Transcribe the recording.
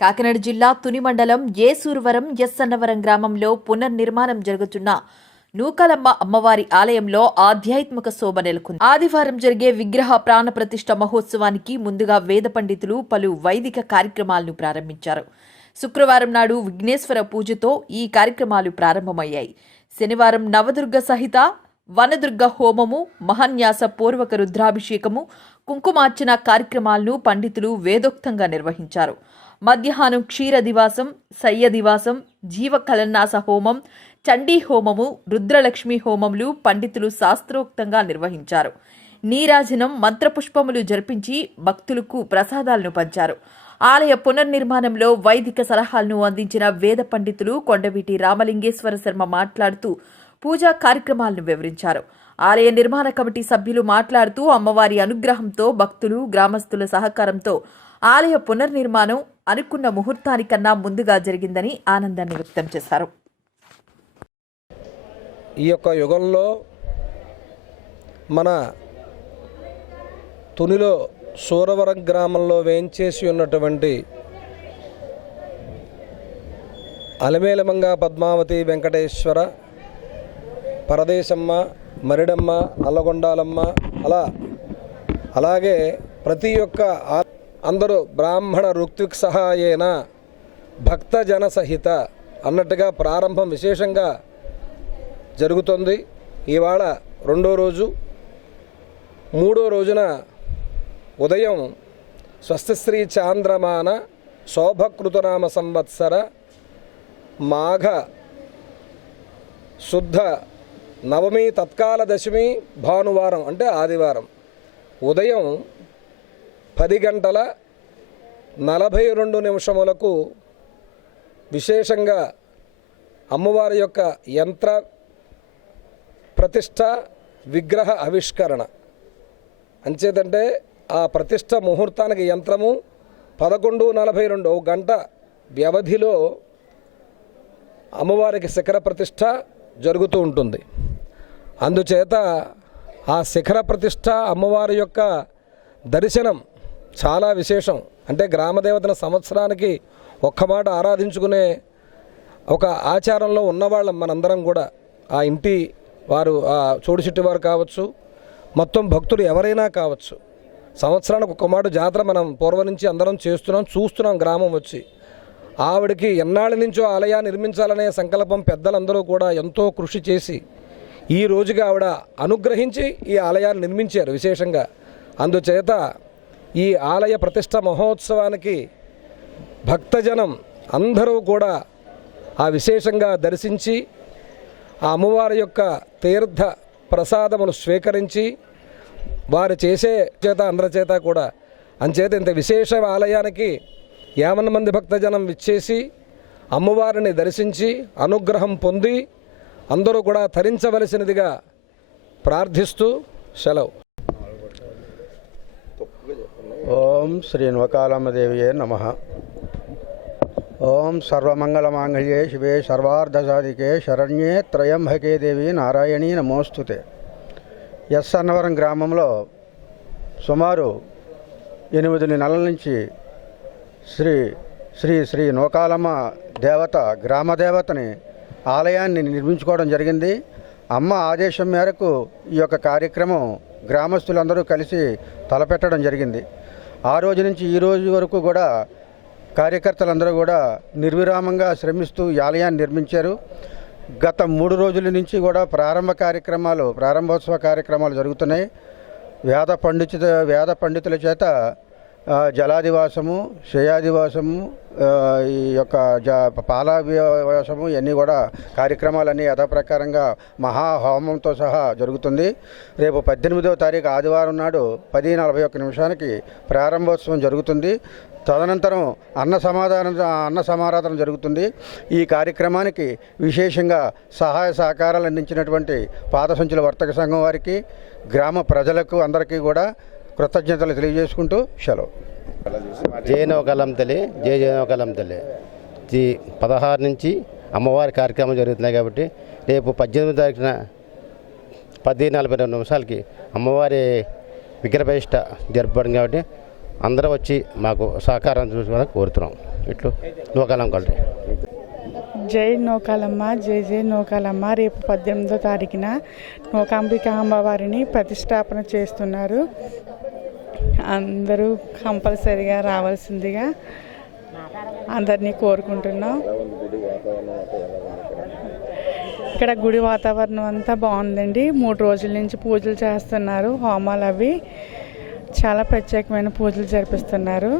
కాకినాడ జిల్లా తుని మండలం ఏసూరువరం ఎస్సన్నవరం గ్రామంలో పునర్నిర్మాణం జరుగుతున్న నూకలమ్మ అమ్మవారి ఆలయంలో ఆధ్యాత్మిక శోభ నెలకొంది. ఆదివారం జరిగే విగ్రహ ప్రాణప్రతిష్ఠ మహోత్సవానికి ముందుగా వేద పండితులు పలు వైదిక కార్యక్రమాలను ప్రారంభించారు. శుక్రవారం నాడు విఘ్నేశ్వర పూజతో ఈ కార్యక్రమాలు ప్రారంభమయ్యాయి. శనివారం నవదుర్గ సహిత వనదుర్గ హోమము మహాన్యాస పూర్వక రుద్రాభిషేకము కుంకుమార్చన కార్యక్రమాలను పండితులు వేదోక్తంగా నిర్వహించారు. మధ్యాహ్నం క్షీరదివాసం సయ్యదివాసం దివాసం జీవ కలన్నాస హోమం చండీ హోమము రుద్రలక్ష్మి హోమములు పండితులు శాస్త్రోక్తంగా నిర్వహించారు. నీరాజనం మంత్రపుష్పములు జరిపించి భక్తులకు ప్రసాదాలను పంచారు. ఆలయ పునర్నిర్మాణంలో వైదిక సలహాలను అందించిన వేద పండితులు కొండవీటి రామలింగేశ్వర శర్మ మాట్లాడుతూ పూజా కార్యక్రమాలను వివరించారు. ఆలయ నిర్మాణ కమిటీ సభ్యులు మాట్లాడుతూ అమ్మవారి అనుగ్రహంతో భక్తులు గ్రామస్తుల సహకారంతో ఆలయ పునర్నిర్మాణం అనుకున్న ముహూర్తానికన్నా ముందుగా జరిగిందని ఆనందాన్ని వ్యక్తం చేశారు. ఈ యొక్క యుగంలో మన తునిలో సూరవరం గ్రామంలో వేయించేసి ఉన్నటువంటి అలమేలమంగా పద్మావతి వెంకటేశ్వర పరదేశమ్మ మరిడమ్మ అల్లగొండాలమ్మ అలా అలాగే ప్రతి ఒక్క అందరూ బ్రాహ్మణ ఋత్విక్ సహాయేన భక్తజన సహిత అన్నట్టుగా ప్రారంభం విశేషంగా జరుగుతుంది. ఇవాళ రెండో రోజు. మూడో రోజున ఉదయం స్వస్తిశ్రీ చాంద్రమాన శోభకృతనామ సంవత్సర మాఘ శుద్ధ నవమి తత్కాల దశమి భానువారం అంటే ఆదివారం. ఉదయం పది గంటల నలభై రెండు నిమిషములకు విశేషంగా అమ్మవారి యొక్క యంత్ర ప్రతిష్ట విగ్రహ ఆవిష్కరణ. అంచేతంటే ఆ ప్రతిష్ట ముహూర్తానికి యంత్రము పదకొండు నలభై రెండు గంట వ్యవధిలో అమ్మవారికి శిఖర ప్రతిష్ట జరుగుతూ ఉంటుంది. అందుచేత ఆ శిఖర ప్రతిష్ట అమ్మవారి యొక్క దర్శనం చాలా విశేషం. అంటే గ్రామదేవతను సంవత్సరానికి ఒక్క మాట ఆరాధించుకునే ఒక ఆచారంలో ఉన్నవాళ్ళం మనందరం కూడా. ఆ ఇంటి వారు ఆ చోడు వారు కావచ్చు మొత్తం భక్తులు ఎవరైనా కావచ్చు. సంవత్సరానికి ఒక్క మాట జాతర మనం పూర్వం నుంచి అందరం చేస్తున్నాం చూస్తున్నాం గ్రామం వచ్చి. ఆవిడకి ఎన్నాళ్ళ నుంచో ఆలయాన్ని నిర్మించాలనే సంకల్పం పెద్దలందరూ కూడా ఎంతో కృషి చేసి ఈ రోజుగా ఆవిడ అనుగ్రహించి ఈ ఆలయాన్ని నిర్మించారు విశేషంగా. అందుచేత ఈ ఆలయ ప్రతిష్ట మహోత్సవానికి భక్తజనం అందరూ కూడా ఆ విశేషంగా దర్శించి ఆ అమ్మవారి యొక్క తీర్థ ప్రసాదమును స్వీకరించి వారు చేసే చేత అందరి చేత కూడా అంచేత ఇంత విశేష ఆలయానికి యావన్ మంది భక్తజనం విచ్చేసి అమ్మవారిని దర్శించి అనుగ్రహం పొంది అందరూ కూడా తరించవలసినదిగా ప్రార్థిస్తూ సెలవు. ఓం శ్రీ నవకాలమ్మదేవియే నమ. ఓం సర్వమంగళమాంగళ్యే శివే సర్వార్ధసాధికే శరణ్యే త్రయంబకే దేవి నారాయణీ నమోస్తుతే. ఎస్ అన్నవరం గ్రామంలో సుమారు ఎనిమిది నెలల నుంచి శ్రీ శ్రీ శ్రీ నోకాలమ్మ దేవత గ్రామదేవతని ఆలయాన్ని నిర్మించుకోవడం జరిగింది. అమ్మ ఆదేశం మేరకు ఈ యొక్క కార్యక్రమం గ్రామస్తులందరూ కలిసి తలపెట్టడం జరిగింది. ఆ రోజు నుంచి ఈ రోజు వరకు కూడా కార్యకర్తలందరూ కూడా నిర్విరామంగా శ్రమిస్తూ ఈ ఆలయాన్ని నిర్మించారు. గత మూడు రోజుల నుంచి కూడా ప్రారంభ కార్యక్రమాలు ప్రారంభోత్సవ కార్యక్రమాలు జరుగుతున్నాయి. వేద పండితుల వేద పండితుల చేత జలాదివాసము శయాదివాసము ఈ యొక్క జ పాలాదివాసము ఇవన్నీ కూడా కార్యక్రమాలన్నీ యథాప్రకారంగా మహాహోమంతో సహా జరుగుతుంది. రేపు పద్దెనిమిదవ తారీఖు ఆదివారం నాడు పది నలభై ఒక్క నిమిషానికి ప్రారంభోత్సవం జరుగుతుంది. తదనంతరం అన్న సమాధానం అన్న సమారాధన జరుగుతుంది. ఈ కార్యక్రమానికి విశేషంగా సహాయ సహకారాలు అందించినటువంటి పాత సంచుల వర్తక సంఘం వారికి గ్రామ ప్రజలకు అందరికీ కూడా కృతజ్ఞతలు తెలియజేసుకుంటూ సెలవు. జయనవకలం తల్లి జయ జయనవకలం తల్లి. ఈ పదహారు నుంచి అమ్మవారి కార్యక్రమం జరుగుతున్నాయి కాబట్టి రేపు పద్దెనిమిది తారీఖున పది నలభై రెండు నిమిషాలకి అమ్మవారి విగ్రహ ప్రతిష్ట జరపబడింది కాబట్టి అందరూ వచ్చి మాకు సహకారం చూసుకోవాలని కోరుతున్నాం. ఇట్లు నూకాలం కొలరి. జై నౌకాలమ్మ జై జై నౌకాలమ్మ రేపు పద్దెనిమిదో తారీఖున నౌకాంబిక అమ్మవారిని ప్రతిష్టాపన చేస్తున్నారు. అందరూ కంపల్సరిగా రావాల్సిందిగా అందరినీ కోరుకుంటున్నాం. ఇక్కడ గుడి వాతావరణం అంతా బాగుందండి. మూడు రోజుల నుంచి పూజలు చేస్తున్నారు హోమాలు అవి. చాలా ప్రత్యేకమైన పూజలు జరిపిస్తున్నారు.